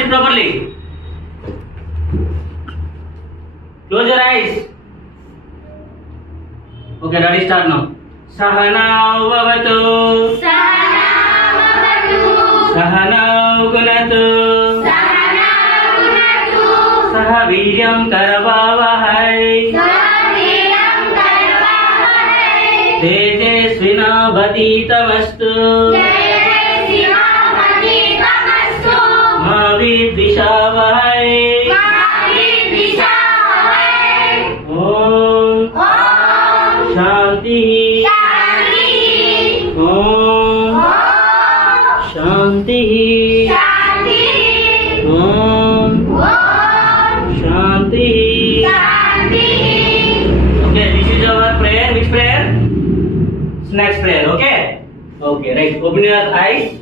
sit properly. Close your eyes. Okay, ready, start now. Sahanau bhavatu. Sahanau gunatu. Saha viryam karavavahai. तेजस्विनावतीतमस्तु मा विद्विषावहै Om Shanti Om Shanti Om Shanti Okay, this is our prayer. Which prayer? Next prayer, okay? Okay, right. Open your eyes.